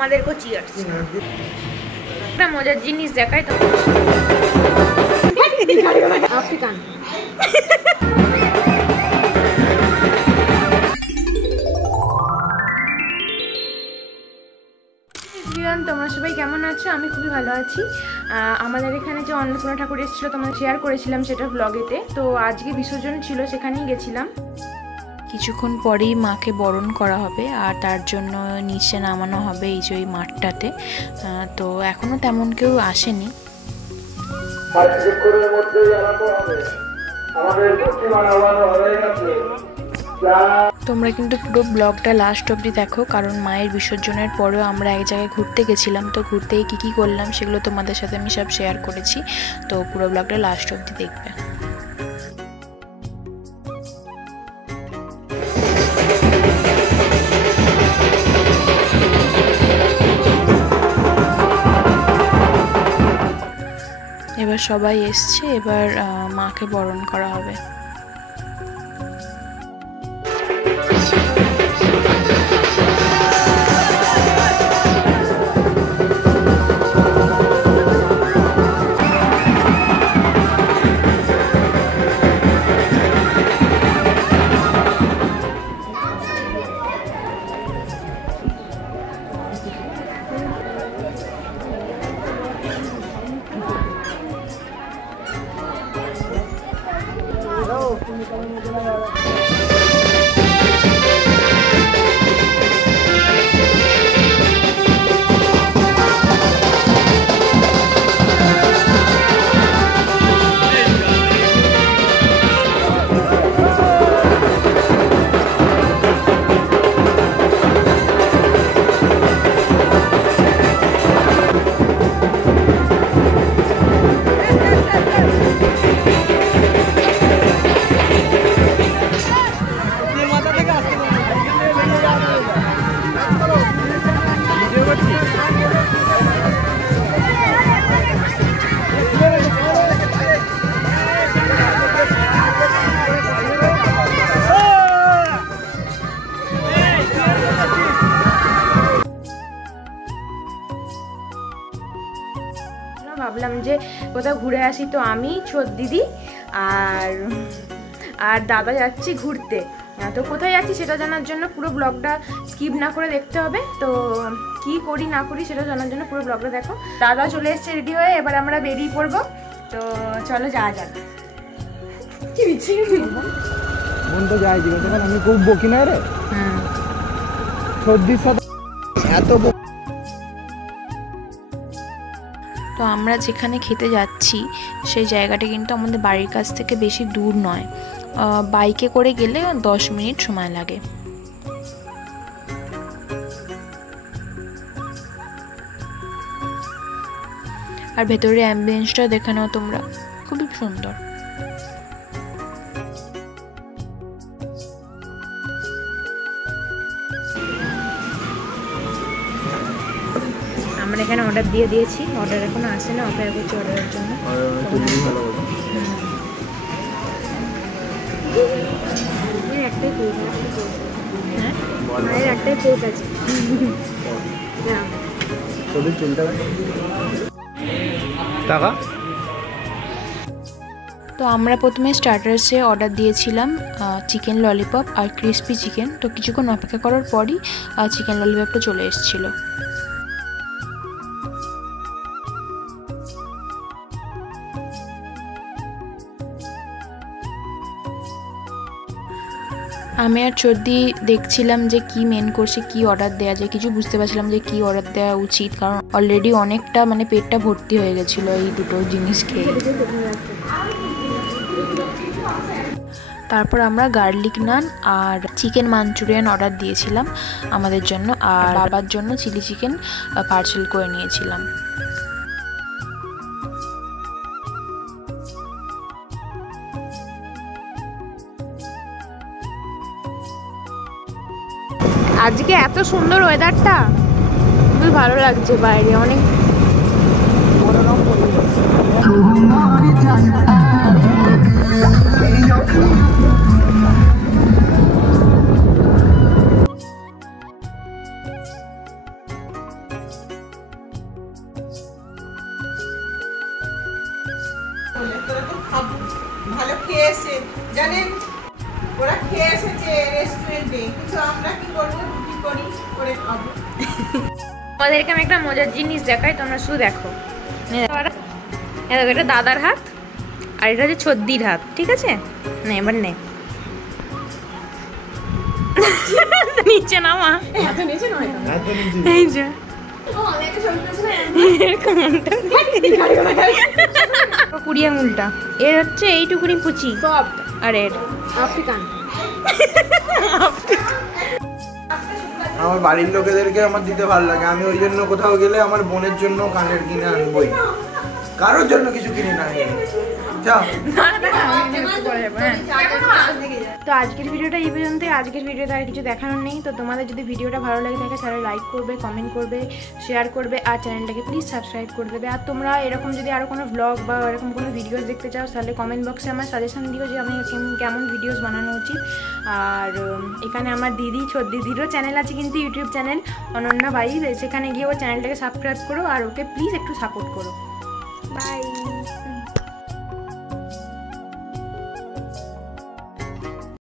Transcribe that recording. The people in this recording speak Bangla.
তোমাদেরকেও চিয়ার্স। একটা মজার জিনিস দেখাই তো, আফ্রিকান। তোমরা সবাই কেমন আছো? আমি খুবই ভালো আছি। আমাদের এখানে যে অন্নপূর্ণা ঠাকুর এসেছিলো তোমাদের শেয়ার করেছিলাম সেটা ব্লগেতে, তো আজকে বিসর্জন ছিল, সেখানেই গেছিলাম। কিছুক্ষণ পরেই মাকে বরণ করা হবে আর তার জন্য নিচে নামানো হবে এই যে ওই মাঠটাতে। তো এখনো তেমন কেউ আসেনি। তোমরা কিন্তু পুরো ব্লগটা লাস্ট অবধি দেখো, কারণ মায়ের বিসর্জনের পরেও আমরা এক জায়গায় ঘুরতে গেছিলাম। তো ঘুরতে কী কী করলাম সেগুলো তোমাদের সাথে আমি সব শেয়ার করেছি, তো পুরো ব্লগটা লাস্ট অবধি দেখবে। এবার সবাই এসছে, এবার মাকে বরণ করা হবে। ভাবলাম যে কোথাও ঘুরে আসি, তো আমি ছোট দিদি আর দাদা যাচ্ছি ঘুরতে। তো কোথায় যাচ্ছি সেটা জানার জন্য পুরো ব্লগটা স্কিপ না করে দেখতে হবে। তো কি করি না করি সেটা জানার জন্য পুরো ব্লগটা দেখো। দাদা চলে এসছে রেডি হয়ে, এবার আমরা বেরিয়ে পড়বো। তো চলো যাওয়া যাক। কি মন তো যাই জিজ্ঞাসা কর, আমি খুব বকি না রে। হ্যাঁ, সর্দির সাথে এত। তো আমরা যেখানে খেতে যাচ্ছি সেই জায়গাটা কিন্তু আমাদের বাড়ির কাছ থেকে বেশি দূর নয়, বাইকে করে গেলে 10 মিনিট সময় লাগে। আর ভেতরে অ্যাম্বিয়েন্সটা দেখে নাও তোমরা, খুবই সুন্দর। আমরা এখানে অর্ডার দিয়ে দিয়েছি, অর্ডার এখনো আসে না, অপেক্ষা করছি অর্ডারের জন্য। একটাই কেক, হ্যাঁ মায়ের একটাই কেক আছে। তো আমরা প্রথমে স্টার্টার্সে অর্ডার দিয়েছিলাম চিকেন ললিপপ আর ক্রিসপি চিকেন। তো কিছুক্ষণ অপেক্ষা করার পরই চিকেন ললিপপটা চলে এসেছিলো। আমি আর চর্দি দেখছিলাম যে কি মেন কোর্সে কি অর্ডার দেওয়া যায়, কিছু বুঝতে পারছিলাম যে কি অর্ডার দেওয়া উচিত, কারণ অলরেডি অনেকটা মানে পেটটা ভর্তি হয়ে গেছিলো এই দুটো জিনিস খেয়ে। তারপর আমরা গার্লিক নান আর চিকেন মাঞ্চুরিয়ান অর্ডার দিয়েছিলাম আমাদের জন্য, আর বাবার জন্য চিলি চিকেন পার্সেল করে নিয়েছিলাম। আজকে এত সুন্দর ওয়েদারটা, খুবই ভালো লাগছে বাইরে, অনেক ভালো খেয়ে এসে জানেন, ওরা খেয়ে এসেছে রেস্টুরেন্টে, কিন্তু আমরা কি করবো, রুটি করি করে খাবো। আমাদেরকে আমি একটা মজার জিনিস দেখাই, তোমরা শুধু দেখো। এটা দাদার হাত আর এটা হচ্ছে ছদ্দির হাত, ঠিক আছে? না এবার নে নিচে নামা, এই যে কুড়ি আঙুলটা এর হচ্ছে এইটুকুনি পুচি আর এর আফ্রিকান। আমার বাড়ির লোকেদেরকে আমার দিতে ভালো লাগে, আমি ওই জন্য কোথাও গেলে আমার বোনের জন্য কানের কিনে আনবই, কারোর জন্য কিছু কিনে না আনি। তো আজকের ভিডিওটা এই পর্যন্ত। আজকের ভিডিওতে আর কিছু দেখানোর নেই। তো তোমাদের যদি ভিডিওটা ভালো লাগে থাকে তাহলে লাইক করবে, কমেন্ট করবে, শেয়ার করবে আর চ্যানেলটাকে প্লিজ সাবস্ক্রাইব করে দেবে। আর তোমরা এরকম যদি আরও কোনো ব্লগ বা এরকম কোনো ভিডিওস দেখতে চাও তাহলে কমেন্ট বক্সে আমার সাজেশন দিও যে আমি কেমন ভিডিওস বানানো উচিত। আর এখানে আমার দিদি দিদিরও চ্যানেল আছে কিন্তু ইউটিউব চ্যানেল অনন্যা বাই, সেখানে গিয়ে ওর চ্যানেলটাকে সাবস্ক্রাইব করো আর ওকে প্লিজ একটু সাপোর্ট করো। বাই।